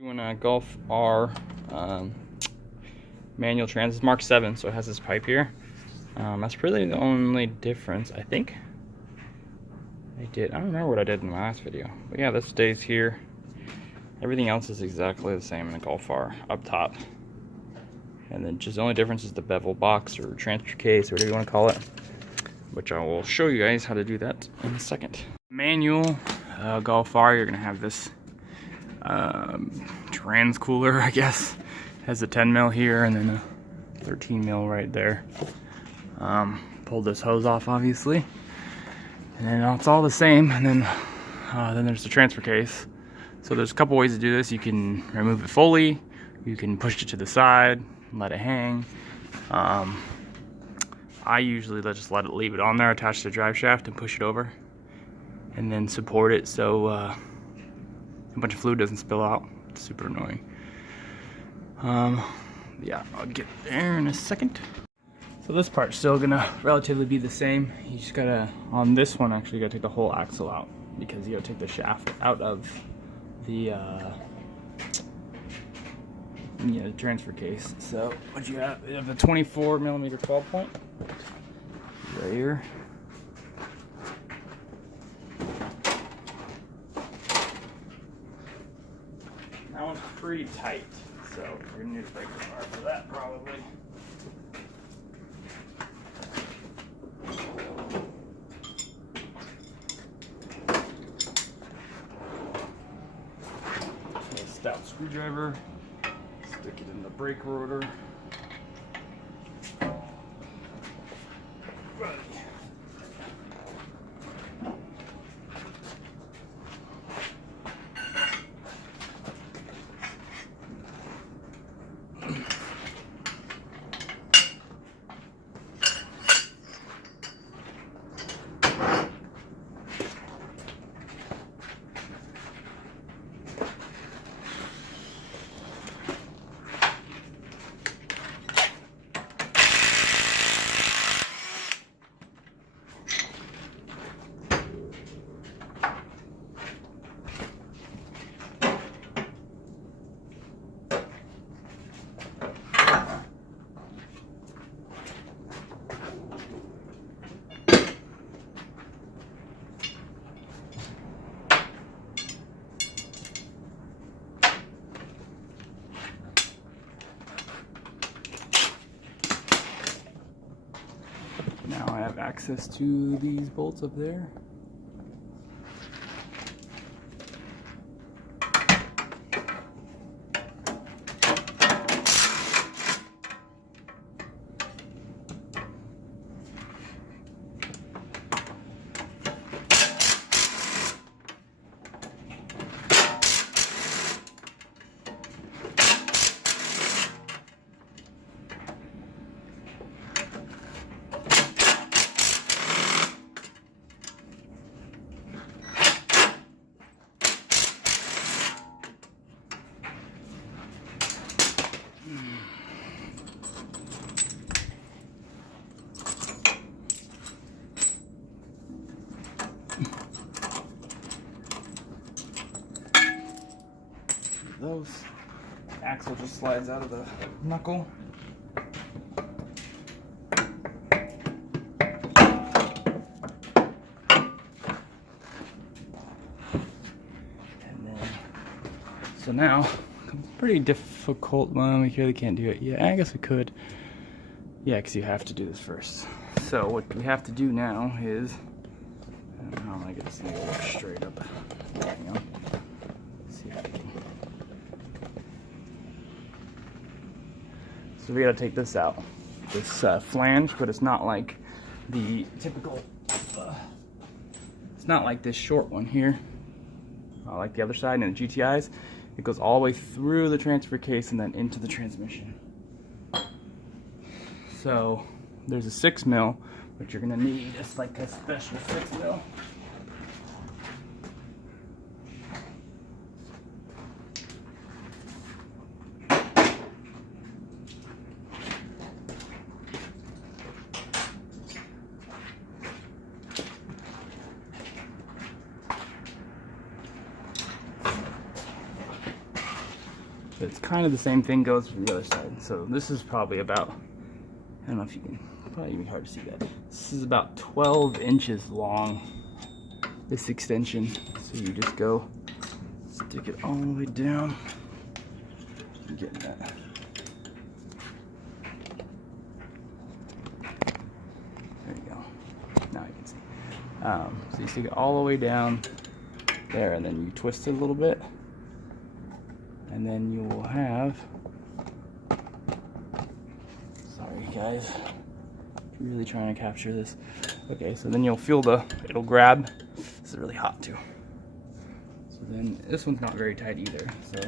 Doing a Golf R manual trans. It's Mark 7, so it has this pipe here. That's really the only difference, I think. I don't remember what I did in the last video, but yeah, this stays here. Everything else is exactly the same in the Golf R up top. And then just the only difference is the bevel box or transfer case, or whatever you want to call it, which I will show you guys how to do that in a second. Manual Golf R, you're gonna have this trans cooler, I guess. Has a 10 mil here and then a 13 mil right there. Pulled this hose off, obviously, and then it's all the same. And then there's the transfer case. So there's a couple ways to do this. You can remove it fully, you can push it to the side, let it hang. I usually just leave it on there, attach to the drive shaft, and push it over, and then support it so a bunch of fluid doesn't spill out. It's super annoying. Yeah, I'll get there in a second. So this part's still gonna relatively be the same. You just gotta, on this one actually, you gotta take the whole axle out, because you gotta take the shaft out of the the transfer case. So what you have a 24 millimeter 12 point right here. That one's pretty tight, so you're gonna need to break the bar for that probably. A stout screwdriver. Stick it in the brake rotor. Now I have access to these bolts up there. Those axle just slides out of the knuckle. And then, so now, pretty difficult one. We really can't do it. Yeah, I guess we could. Yeah, because you have to do this first. So what we have to do now is, I don't know how I get this thing to look straight up. Hang on. See if I can. So we gotta take this out, this flange, but it's not like the typical, it's not like this short one here, like the other side and the GTIs. It goes all the way through the transfer case and then into the transmission. So there's a 6 mil, but you're gonna need, it's like a special 6 mil. But it's kind of the same thing goes for the other side. So this is probably about, I don't know if you can, probably even hard to see that. This is about 12 inches long, this extension. So you just go, stick it all the way down. I'm getting that. There you go. Now you can see. So you stick it all the way down there, and then you twist it a little bit, and then you will have, sorry guys, really trying to capture this. Okay, so then you'll feel it'll grab. This is really hot too. So then this one's not very tight either, so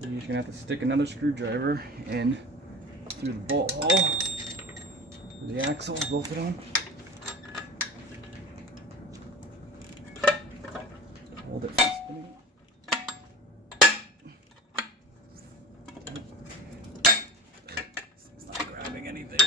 you're just gonna have to stick another screwdriver in through the bolt hole, the axle bolted on. Hold it from spinning. It's not grabbing anything.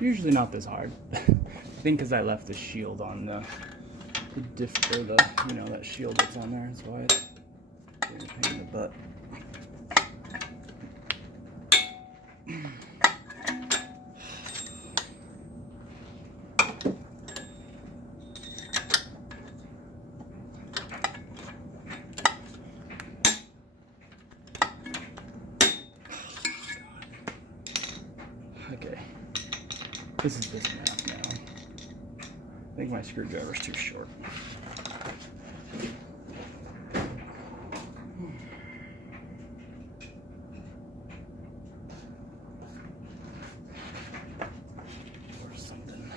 Usually not this hard. I think because I left the shield on the diff, or the, you know, that shield that's on there. That's why it's a pain in the butt. Okay. This is busy enough now. I think my screwdriver's too short. Or something.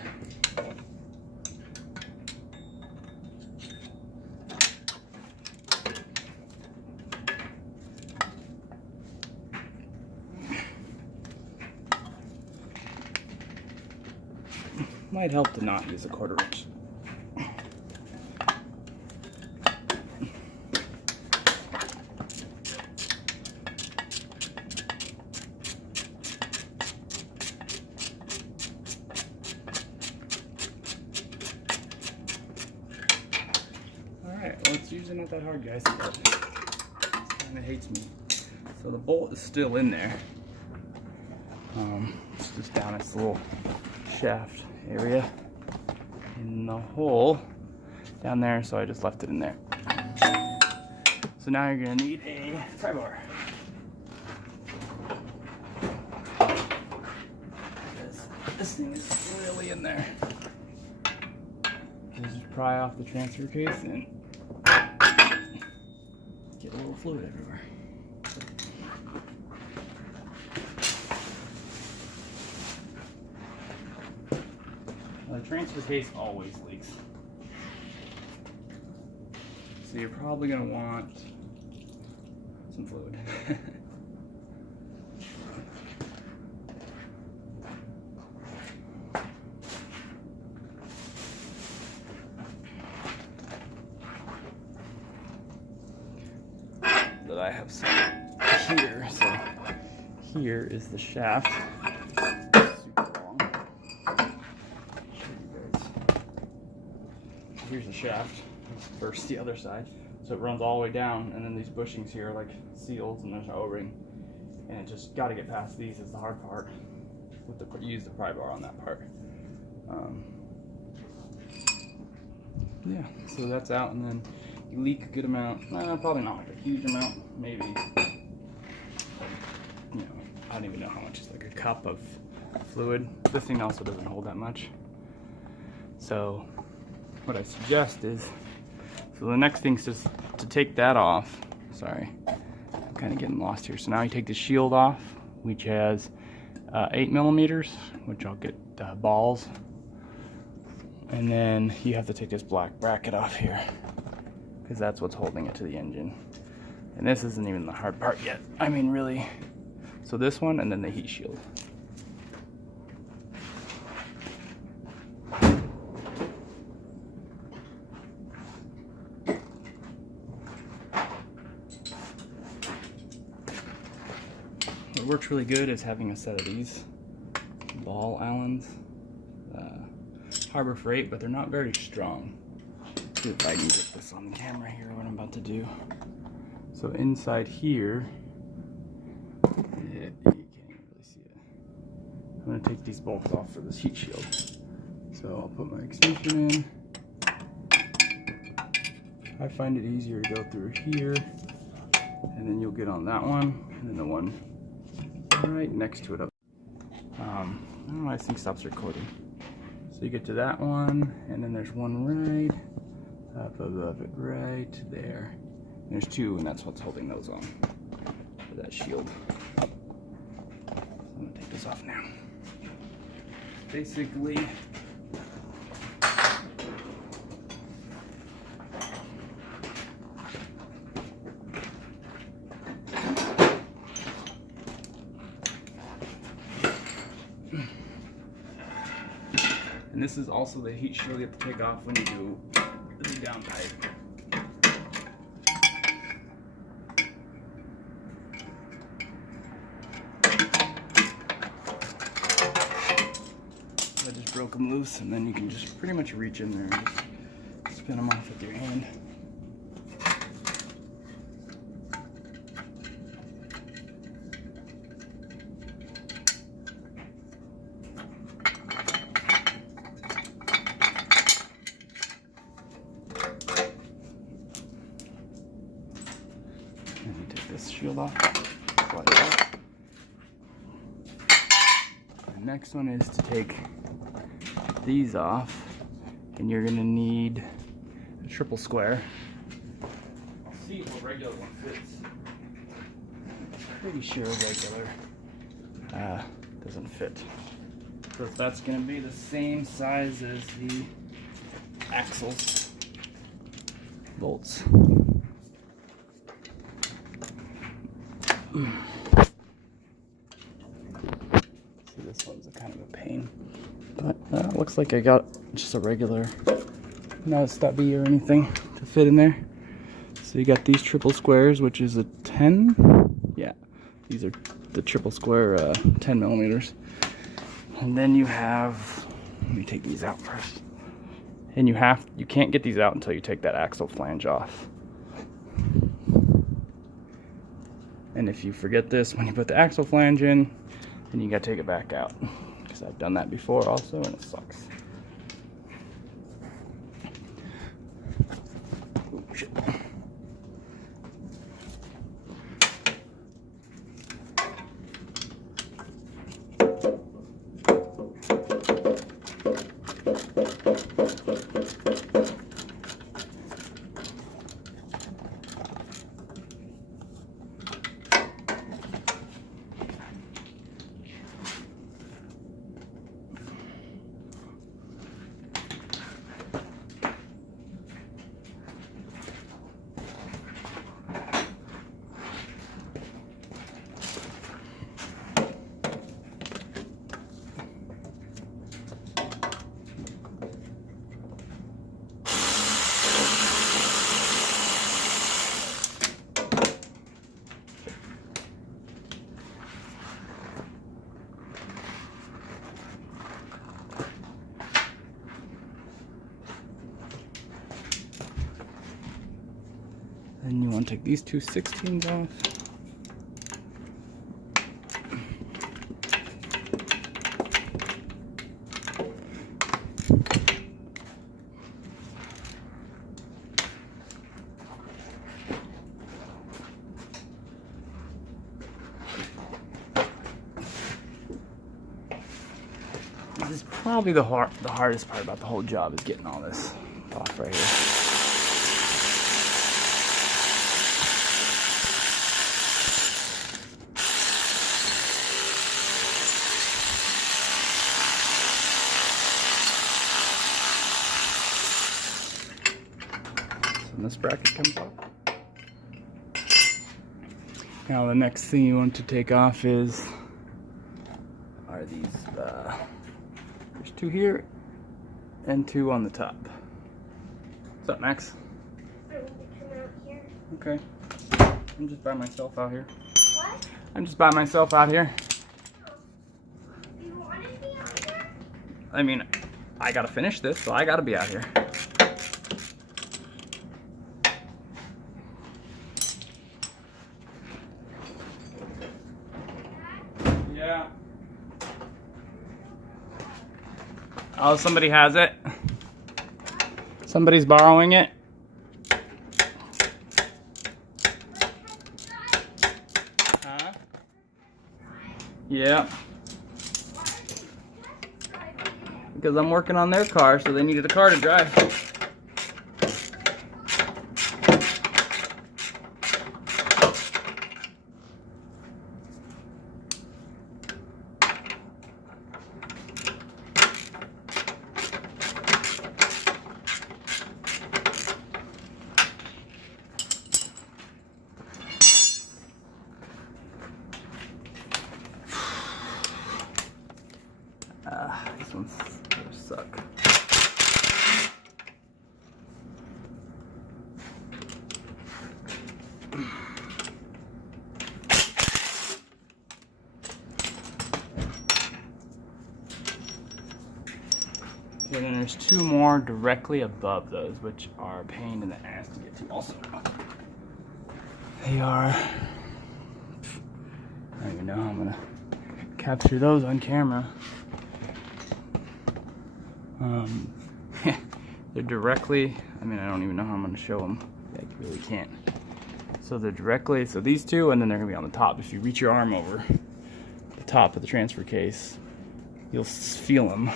Might help to not use a 1/4 inch. Alright, well, it's usually not that hard, guys, but it kind of hates me. So the bolt is still in there. It's just down its little shaft area in the hole down there, so I just left it in there. So now you're gonna need a pry bar. This thing is really in there. Just pry off the transfer case and get a little fluid everywhere. The transfer case always leaks, so you're probably going to want some fluid. That I have some here, so here is the shaft. Here's the shaft versus the other side, so it runs all the way down, and then these bushings here are like seals, and there's an O-ring, and it just got to get past these is the hard part. With the use the pry bar on that part. Yeah, so that's out, and then you leak a good amount. Probably not like a huge amount, maybe. You know, I don't even know how much is like a cup of fluid. This thing also doesn't hold that much, so. what I suggest is, so the next thing is just to take that off. Sorry, I'm kind of getting lost here. So now you take the shield off, which has 8mm, which I'll get balls. And then you have to take this black bracket off here, because that's what's holding it to the engine. And this isn't even the hard part yet. I mean, really. So this one, and then the heat shield. What works really good is having a set of these ball Allens. Harbor Freight, but they're not very strong. See if I can get this on the camera here, what I'm about to do. So inside here, you can't even really see it. I'm going to take these bolts off for this heat shield. So I'll put my extension in. I find it easier to go through here, and then you'll get on that one, and then the one right next to it up. I don't know why this thing stops recording. So you get to that one, and then there's one right up above it, right there. And there's two, and that's what's holding those on for that shield. So I'm gonna take this off now. Basically, and this is also the heat shield you have to take off when you do the down pipe. I just broke them loose, and then you can just pretty much reach in there and just spin them off with your hand. And you take this shield off, slide it off. The next one is to take these off, and you're gonna need a triple square. I'll see if a regular one fits. Pretty sure regular doesn't fit. So that's gonna be the same size as the axles bolts. See, this one's a kind of a pain, but it looks like I got just a regular, not a stubby or anything to fit in there. So you got these triple squares, which is a 10. Yeah, these are the triple square 10mm. And then you have, let me take these out first. And you can't get these out until you take that axle flange off. And if you forget this when you put the axle flange in, then you gotta take it back out. Because I've done that before also, and it sucks. Oh, shit. Then you want to take these two 16s off. This is probably the hardest part about the whole job, is getting all this off right here. So when this bracket comes off. Now the next thing you want to take off are these, there's 2 here and 2 on the top. What's up, Max? I'm going to come out here. Okay. I'm just by myself out here. What? I'm just by myself out here. Do you want to be out here? I mean, I gotta finish this, so I gotta be out here. Yeah. Oh, somebody has it. Somebody's borrowing it. Huh? Yeah. Because I'm working on their car, so they needed a car to drive. This one's gonna suck. Okay, then there's 2 more directly above those, which are a pain in the ass to get to also. They are, I don't even know how I'm gonna capture those on camera. They're directly, I mean, I don't even know how I'm going to show them. I really can't. So they're directly, so these 2, and then they're going to be on the top. If you reach your arm over the top of the transfer case, you'll feel them.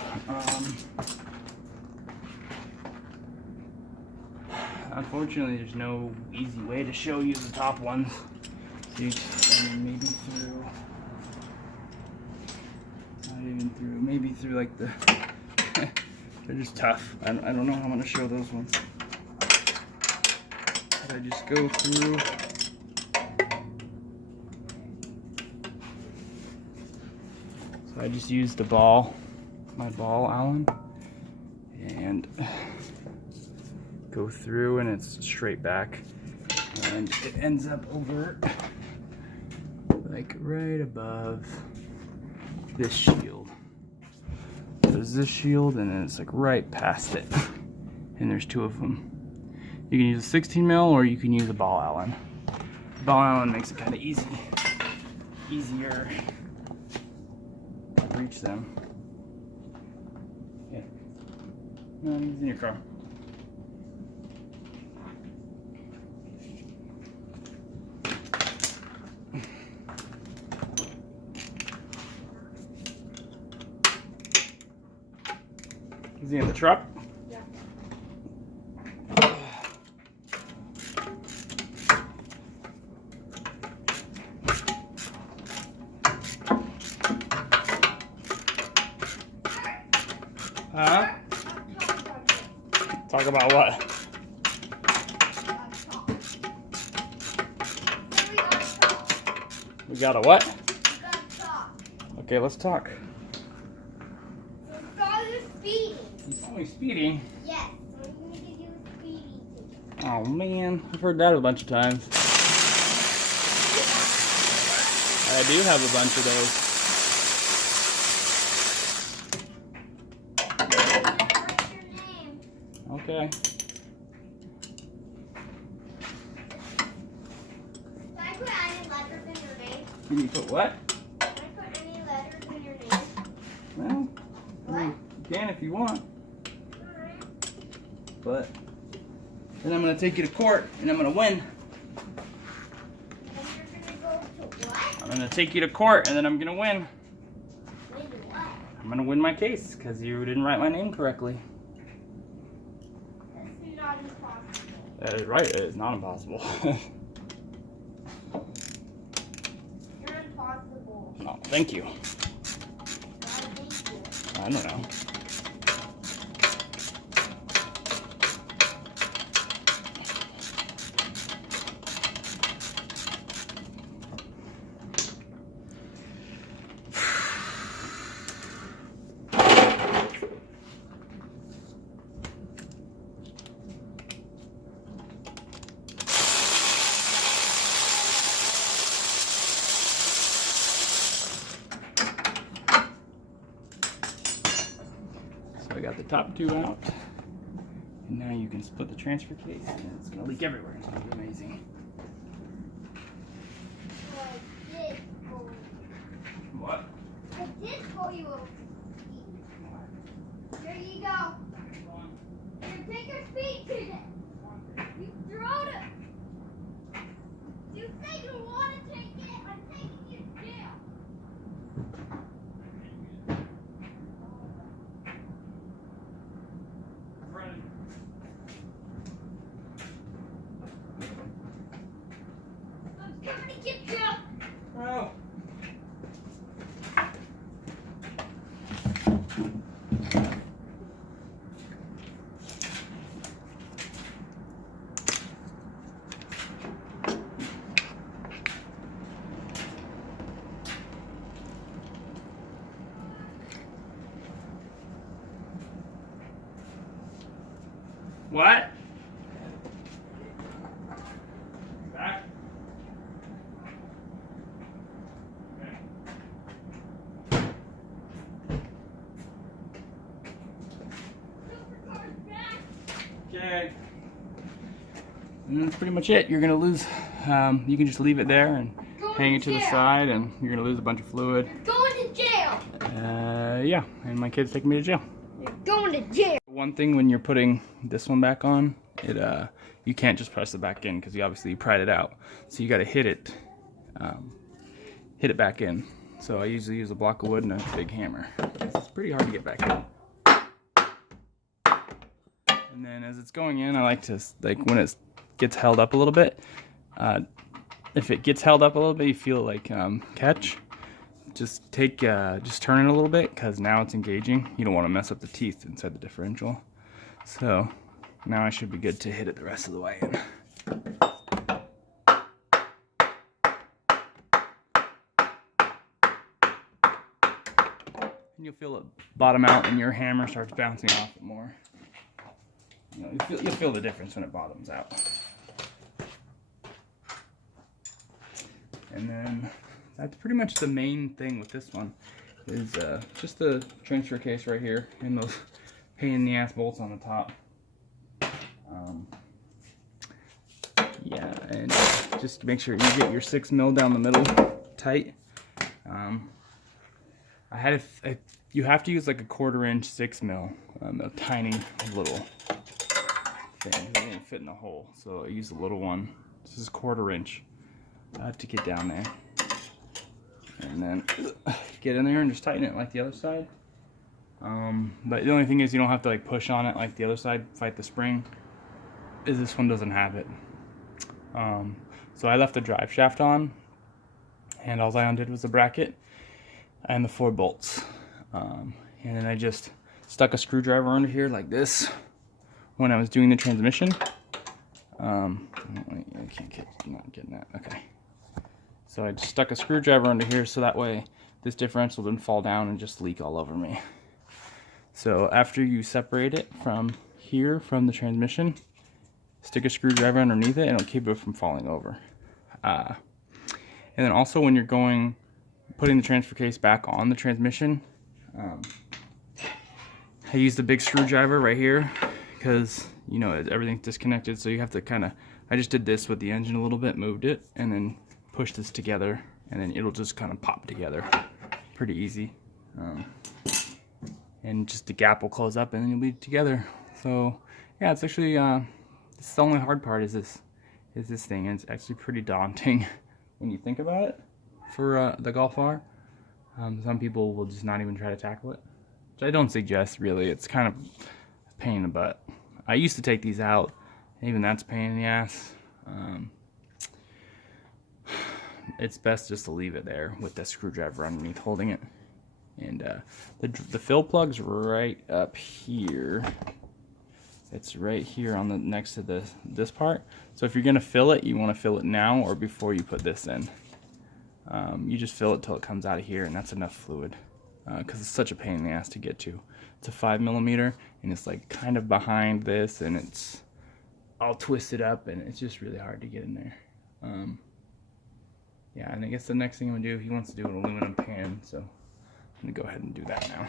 Unfortunately, there's no easy way to show you the top ones. So you just, I mean, maybe through, not even through, maybe through like the, they're just tough. I don't know how I'm going to show those ones. But I just go through. So I just use the ball, my ball Allen, and go through, and it's straight back. And it ends up over, like right above this shield. There's this shield, and then it's like right past it, and there's 2 of them. You can use a 16 mil, or you can use a ball Allen. Ball Allen makes it kind of easier to reach them. Yeah, no, he's in your car. Is he in the truck? Yeah. Huh? Talk about what? We got a what? Okay, let's talk. You saw me speeding? Yes, so you need to do a speeding ticket. Oh man, I've heard that a bunch of times. I do have a bunch of those. What's your name? Okay. Can I put any letters in your name? Can you put what? Can I put any letters in your name? Well, What? you can if you want. Alright. But then I'm gonna take you to court and I'm gonna win. Then you're gonna go to what? I'm gonna take you to court and then I'm gonna win. Win what? I'm gonna win my case because you didn't write my name correctly. That's not impossible. That is right, it is not impossible. You're impossible. No, thank you. Thank you. I don't know. So I got the top two out. And now you can split the transfer case and it's gonna leak everywhere. It's gonna be amazing. What? I did call you a Here you go. Here, take your speed ticket. You throw it. You say you want to take it? I'm taking you to jail. I'm coming to get you. Oh. What? Back? Okay. Supercar's back. Okay. And that's pretty much it. You're gonna lose. You can just leave it there and hang it to the side, and you're gonna lose a bunch of fluid. You're going to jail. Yeah. And my kid's taking me to jail. You're going to jail. One thing when you're putting this one back on, you can't just press it back in because you obviously pried it out. So you got to hit it back in. So I usually use a block of wood and a big hammer. It's pretty hard to get back in. And then as it's going in, I like to, like when it gets held up a little bit, if it gets held up a little bit, you feel it like catch. Just turn it a little bit because now it's engaging. You don't want to mess up the teeth inside the differential. So now I should be good to hit it the rest of the way in. And you'll feel it bottom out and your hammer starts bouncing off it more. You'll feel the difference when it bottoms out. And then that's pretty much the main thing with this one is just the transfer case right here and those pain in the ass bolts on the top. Yeah, and just make sure you get your 6 mil down the middle tight. You have to use like a 1/4 inch 6 mil, a tiny little thing. It won't fit in the hole, so I use a little one. This is 1/4 inch. I have to get down there. And then get in there and just tighten it like the other side. But the only thing is you don't have to like push on it like the other side, fight the spring, is this one doesn't have it. So I left the drive shaft on, and all I undid was the bracket and the 4 bolts. And then I just stuck a screwdriver under here like this when I was doing the transmission. I can't get, not getting that, okay. So I just stuck a screwdriver under here so that way this differential didn't fall down and just leak all over me. So after you separate it from here, from the transmission, stick a screwdriver underneath it and it'll keep it from falling over. And then also when you're putting the transfer case back on the transmission, I use the big screwdriver right here because, you know, everything's disconnected, so you have to kind of, I just did this with the engine a little bit, moved it, and then push this together, and then it'll just kind of pop together. Pretty easy. And just the gap will close up and then you'll be together. So yeah, it's actually, it's the only hard part is this thing, and it's actually pretty daunting when you think about it for the Golf R. Some people will just not even try to tackle it, which I don't suggest really. It's kind of a pain in the butt. I used to take these out Even that's a pain in the ass. It's best just to leave it there with the screwdriver underneath holding it. And the fill plug's right up here. It's right here on the next to this part. So if you're gonna fill it, you want to fill it now or before you put this in. You just fill it till it comes out of here, and that's enough fluid. Because it's such a pain in the ass to get to. It's a 5mm, and it's like kind of behind this, and it's all twisted up, and it's just really hard to get in there. Yeah, and I guess the next thing I'm gonna do, he wants to do an aluminum pan, so I'm gonna go ahead and do that now.